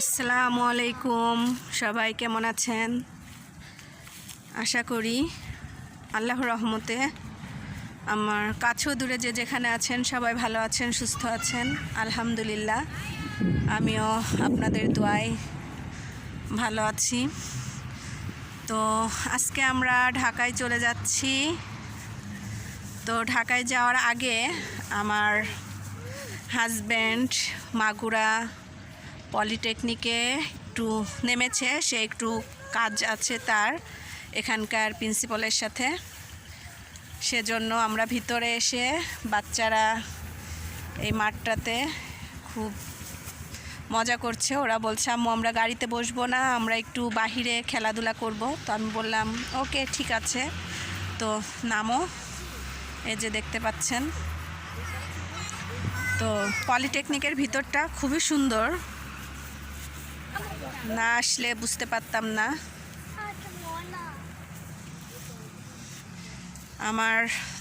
আসসালামু আলাইকুম। সবাই কেমন আছেন? আশা করি আল্লাহর রহমতে আমার কাছেও দূরে যে যেখানে আছেন সবাই ভালো আছেন, সুস্থ আছেন। আলহামদুলিল্লাহ, আমিও আপনাদের দোয়ায় ভালো আছি। তো আজকে আমরা ঢাকায় চলে যাচ্ছি। তো ঢাকায় যাওয়ার আগে আমার হাজব্যান্ড মাগুরা পলিটেকনিকে একটু নেমেছে, সে একটু কাজ আছে তার এখানকার প্রিন্সিপালের সাথে। সেজন্য আমরা ভিতরে এসে বাচ্চারা এই মাঠটাতে খুব মজা করছে। ওরা বলছে আম্মু আমরা গাড়িতে বসবো না, আমরা একটু বাহিরে খেলাধুলা করব। তো আমি বললাম ওকে ঠিক আছে, তো নামো। এই যে দেখতে পাচ্ছেন, তো পলিটেকনিকের ভিতরটা খুবই সুন্দর, না আসলে বুঝতে পারতাম না। আমার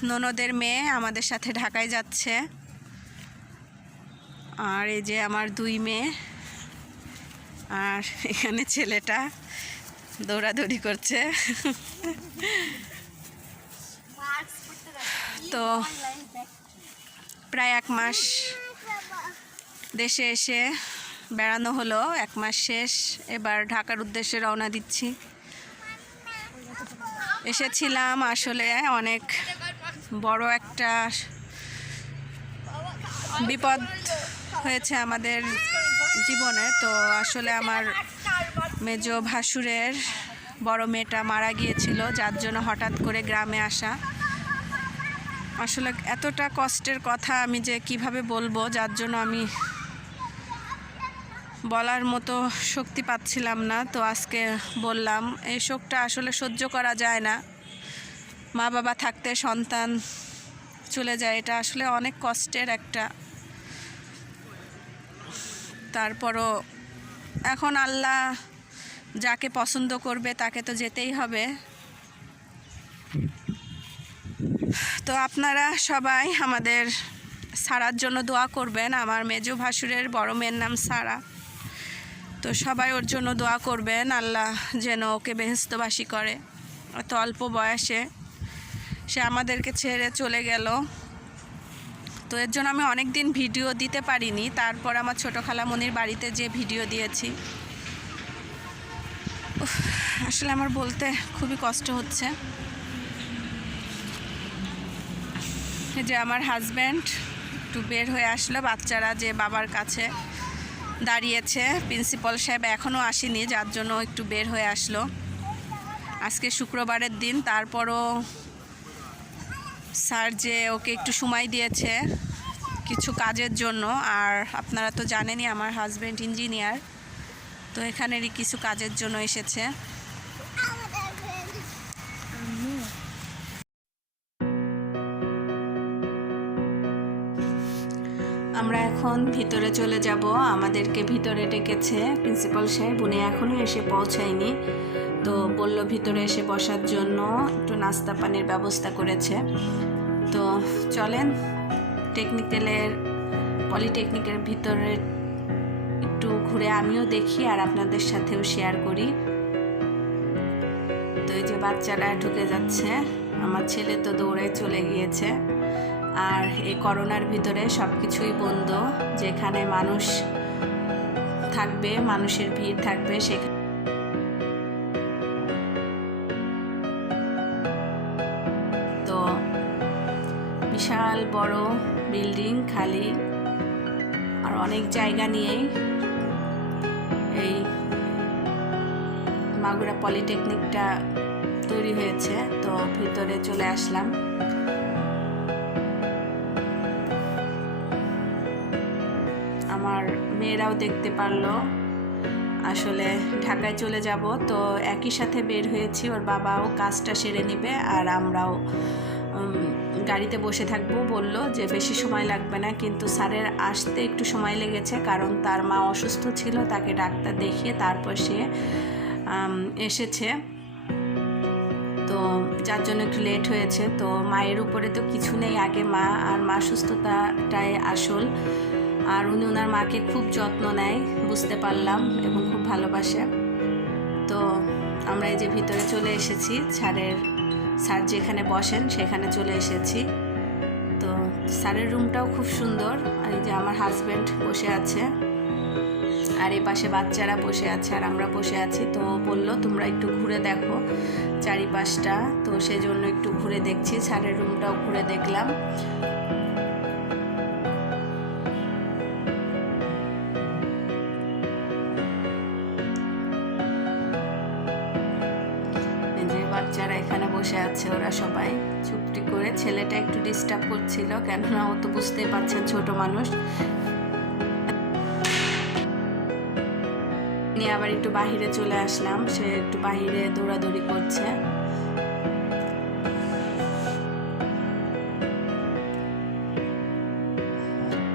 ননদের মেয়ে আমাদের সাথে ঢাকায় যাচ্ছে, আর এই যে আমার দুই মেয়ে, আর এখানে ছেলেটা দৌড়াদৌড়ি করছে। তো প্রায় 1 মাস দেশে এসে বেড়ানো হলো, 1 মাস শেষ, এবার ঢাকার উদ্দেশ্যে রওনা দিচ্ছি। এসেছিলাম আসলে অনেক বড় একটা বিপদ হয়েছে আমাদের জীবনে। তো আসলে আমার মেজ ভাসুরের বড় মেয়েটা মারা গিয়েছিল, যার জন্য হঠাৎ করে গ্রামে আসা। আসলে এতটা কষ্টের কথা আমি যে কিভাবে বলবো, যার জন্য আমি বলার মতো শক্তি পাচ্ছিলাম না। তো আজকে বললাম, এই শোকটা আসলে সহ্য করা যায় না। মা বাবা থাকতে সন্তান চলে যায়, এটা আসলে অনেক কষ্টের একটা। তারপরও এখন আল্লাহ যাকে পছন্দ করবে তাকে তো যেতেই হবে। তো আপনারা সবাই আমাদের সারার জন্য দোয়া করবেন। আমার মেজো ভাসুরের বড় মেয়ের নাম সারা, তো সবাই ওর জন্য দোয়া করবেন, আল্লাহ যেন ওকে বেহেশতবাসী করে। এত অল্প বয়সে সে আমাদেরকে ছেড়ে চলে গেল। তো এর জন্য আমি অনেক দিন ভিডিও দিতে পারিনি। তারপর আমার ছোটো খালামণির বাড়িতে যে ভিডিও দিয়েছি, আসলে আমার বলতে খুবই কষ্ট হচ্ছে। যে আমার হাজব্যান্ড একটু বের হয়ে আসলো, বাচ্চারা যে বাবার কাছে দাঁড়িয়েছে, প্রিন্সিপাল সাহেব এখনও আসেনি, যার জন্য একটু বের হয়ে আসলো। আজকে শুক্রবারের দিন, তারপরও স্যার যে ওকে একটু সময় দিয়েছে কিছু কাজের জন্য। আর আপনারা তো জানেনই আমার হাজব্যান্ড ইঞ্জিনিয়ার, তো এখানেরই কিছু কাজের জন্য এসেছে। আমরা এখন ভিতরে চলে যাব। আমাদেরকে ভিতরে ডেকেছে প্রিন্সিপাল সাহেব, উনি এখনও এসে পৌঁছায়নি। তো বলল ভিতরে এসে বসার জন্য, একটু নাস্তা পানির ব্যবস্থা করেছে। তো চলেন পলিটেকনিকের ভিতরে একটু ঘুরে আমিও দেখি আর আপনাদের সাথেও শেয়ার করি। তো এই যে বাচ্চারা ঢুকে যাচ্ছে, আমার ছেলে তো দৌড়ে চলে গিয়েছে। আর এই করোনার ভিতরে সব কিছুই বন্ধ, যেখানে মানুষ থাকবে, মানুষের ভিড় থাকবে, সেখানে তো বিশাল বড় বিল্ডিং খালি, আর অনেক জায়গা নিয়েই এই মাগুরা পলিটেকনিকটা তৈরি হয়েছে। তো ভিতরে চলে আসলাম। আমার মেয়েরাও দেখতে পারলো। আসলে ঢাকায় চলে যাব, তো একই সাথে বের হয়েছি। ওর বাবাও কাজটা সেরে নেবে আর আমরাও গাড়িতে বসে থাকবো। বলল যে বেশি সময় লাগবে না, কিন্তু স্যারের আসতে একটু সময় লেগেছে, কারণ তার মা অসুস্থ ছিল, তাকে ডাক্তার দেখিয়ে তারপর সে এসেছে, তো যার জন্য একটু লেট হয়েছে। তো মায়ের উপরে তো কিছু নেই, আগে মা, আর মা সুস্থতাটাই আসল। আর উনি ওনার মাকে খুব যত্ন নেয় বুঝতে পারলাম, এবং খুব ভালোবাসে। তো আমরা এই যে ভিতরে চলে এসেছি, স্যার যেখানে বসেন সেখানে চলে এসেছি। তো স্যারের রুমটাও খুব সুন্দর। আর এই যে আমার হাজব্যান্ড বসে আছে, আর এই পাশে বাচ্চারা বসে আছে, আর আমরা বসে আছি। তো বললো তোমরা একটু ঘুরে দেখো চারিপাশটা, তো সেজন্য একটু ঘুরে দেখছি। স্যারের রুমটাও ঘুরে দেখলাম। বাচ্চারা এখানে বসে আছে, ওরা সবাই চুপটি করে। ছেলেটা একটু ডিস্টার্ব করছিল, কেননা ও তো বুঝতেই পারছেন ছোট মানুষ। নিয়ে আবার একটু বাহিরে চলে আসলাম, সে একটু বাহিরে দৌড়াদৌড়ি করছে।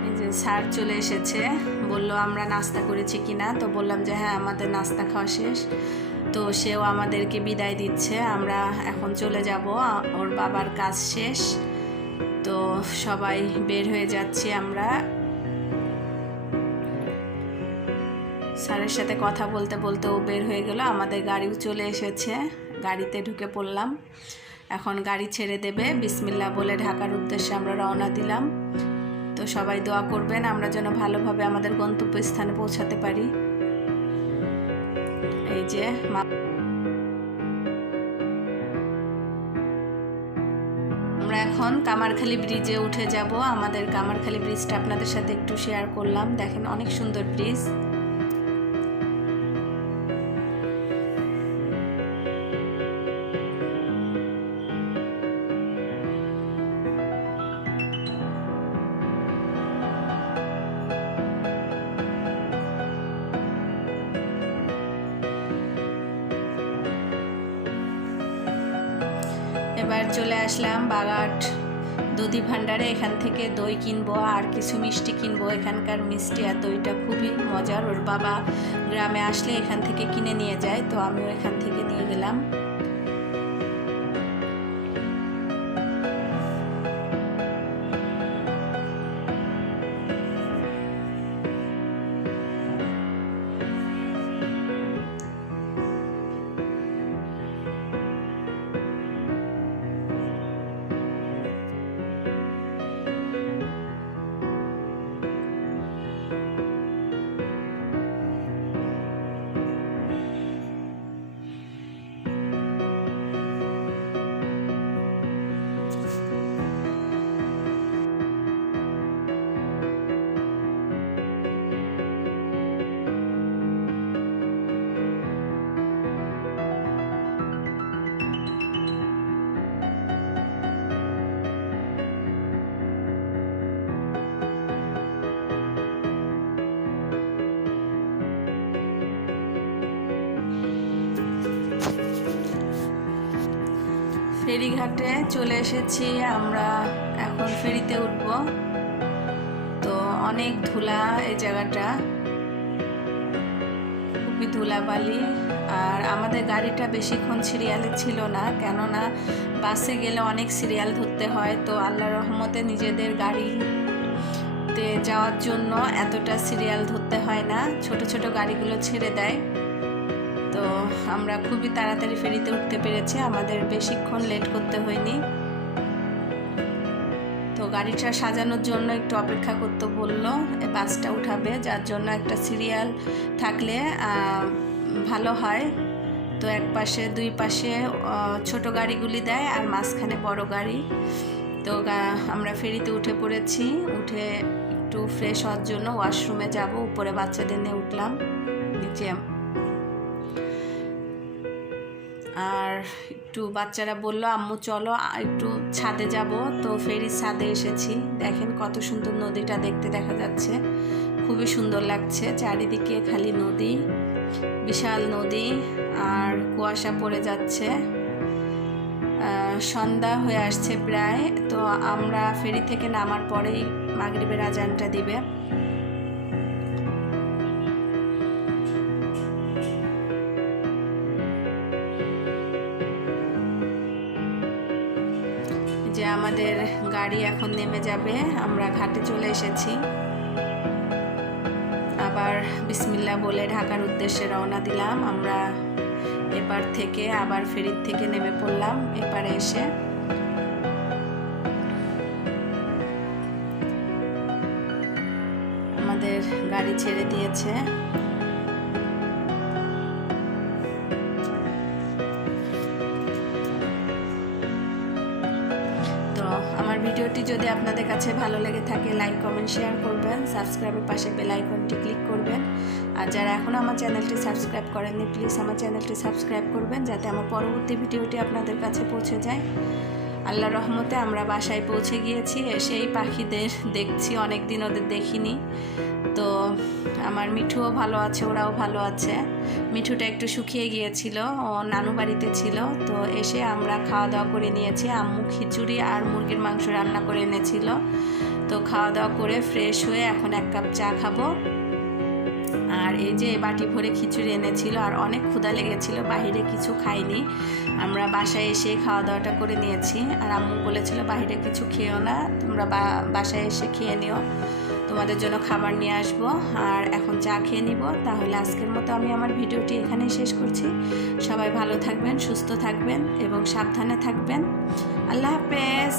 এই যে স্যার চলে এসেছে, বললো আমরা নাস্তা করেছি কিনা, তো বললাম যে হ্যাঁ আমাদের নাস্তা খাওয়া শেষ। তো সেও আমাদেরকে বিদায় দিচ্ছে, আমরা এখন চলে যাব, ওর বাবার কাজ শেষ। তো সবাই বের হয়ে যাচ্ছি আমরা। স্যারের সাথে কথা বলতে বলতে ও বের হয়ে গেল, আমাদের গাড়িও চলে এসেছে, গাড়িতে ঢুকে পড়লাম। এখন গাড়ি ছেড়ে দেবে, বিসমিল্লাহ বলে ঢাকার উদ্দেশ্যে আমরা রওনা দিলাম। তো সবাই দোয়া করবেন আমরা যেন ভালোভাবে আমাদের গন্তব্যস্থানে পৌঁছাতে পারি। এই যে আমরা এখন কামারখালী ব্রিজে উঠে যাব। আমাদের কামারখালী ব্রিজটা আপনাদের সাথে একটু শেয়ার করলাম, দেখেন অনেক সুন্দর ব্রিজ। এবার চলে আসলাম বাগাট দধি ভাণ্ডারে, এখান থেকে দই কিনবো আর কিছু মিষ্টি কিনবো। এখানকার মিষ্টি আর দইটা খুবই মজার, ওর বাবা গ্রামে আসলে এখান থেকে কিনে নিয়ে যায়, তো আমিও এখান থেকে নিয়ে গেলাম। ফেরিঘাটে চলে এসেছি আমরা, এখন ফেরিতে উঠব। তো অনেক ধুলা এই জায়গাটা, খুবই ধুলাবালি। আর আমাদের গাড়িটা বেশিক্ষণ সিরিয়ালে ছিল না, কেননা বাসে গেলে অনেক সিরিয়াল ধরতে হয়। তো আল্লাহর রহমতে নিজেদের গাড়িতে যাওয়ার জন্য এতটা সিরিয়াল ধরতে হয় না, ছোট ছোট গাড়িগুলো ছেড়ে দেয়। তো আমরা খুবই তাড়াতাড়ি ফেরিতে উঠতে পেরেছি, আমাদের বেশিক্ষণ লেট করতে হয়নি। তো গাড়িটা সাজানোর জন্য একটু অপেক্ষা করতে বললো, বাসটা উঠাবে, যার জন্য একটা সিরিয়াল থাকলে ভালো হয়। তো এক পাশে দুই পাশে ছোট গাড়িগুলি দেয় আর মাঝখানে বড় গাড়ি। তো আমরা ফেরিতে উঠে পড়েছি, উঠে একটু ফ্রেশ হওয়ার জন্য ওয়াশরুমে যাব, উপরে বাচ্চাদের নিয়ে উঠলাম, নিচে আর একটু বাচ্চারা বললো আম্মু চলো একটু ছাদে যাব। তো ফেরির ছাদে এসেছি, দেখেন কত সুন্দর নদীটা দেখতে দেখা যাচ্ছে, খুবই সুন্দর লাগছে। চারিদিকে খালি নদী, বিশাল নদী, আর কুয়াশা পড়ে যাচ্ছে, সন্ধ্যা হয়ে আসছে প্রায়। তো আমরা ফেরি থেকে নামার পরেই মাগরিবের আজানটা দিবে। যে আমাদের গাড়ি এখন নেমে যাবে, আমরা ঘাটে চলে এসেছি। আবার বিসমিল্লাহ বলে ঢাকার উদ্দেশ্যে রওনা দিলাম। আমরা এপার থেকে আবার ফেরির থেকে নেমে পড়লাম এপারে এসে। আমাদের গাড়ি ছেড়ে দিয়েছে। আমার ভিডিওটি যদি আপনাদের কাছে ভালো লেগে থাকে লাইক কমেন্ট শেয়ার করবেন, সাবস্ক্রাইবের পাশে বেল আইকনটি ক্লিক করবেন। আর যারা এখনও আমার চ্যানেলটি সাবস্ক্রাইব করেননি প্লিজ আমার চ্যানেলটি সাবস্ক্রাইব করবেন, যাতে আমার পরবর্তী ভিডিওটি আপনাদের কাছে পৌঁছে যায়। আল্লাহর রহমতে আমরা বাসায় পৌঁছে গিয়েছি। এসেই পাখিদের দেখছি, অনেক দিন ওদের দেখিনি। তো আমার মিঠুও ভালো আছে, ওরাও ভালো আছে। মিঠুটা একটু শুকিয়ে গিয়েছিল, ও নানু বাড়িতে ছিল। তো এসে আমরা খাওয়া দাওয়া করে নিয়েছি। আম্মু খিচুড়ি আর মুরগির মাংস রান্না করে এনেছিল। তো খাওয়া দাওয়া করে ফ্রেশ হয়ে এখন 1 কাপ চা খাবো। আর এই যে বাটি ভরে খিচুড়ি এনেছিল, আর অনেক ক্ষুধা লেগেছিল, বাইরে কিছু খাইনি। আমরা বাসায় এসে খাওয়া দাওয়াটা করে নিয়েছি। আর আম্মু বলেছিল বাইরে কিছু খেও না, তোমরা বাসায় এসে খেয়ে নিও, তোমাদের জন্য খাবার নিয়ে আসবো। আর এখন চা খেয়ে নিব। তাহলে আজকের মতো আমি আমার ভিডিওটি এখানেই শেষ করছি। সবাই ভালো থাকবেন, সুস্থ থাকবেন এবং সাবধানে থাকবেন। আল্লাহ হাফেজ।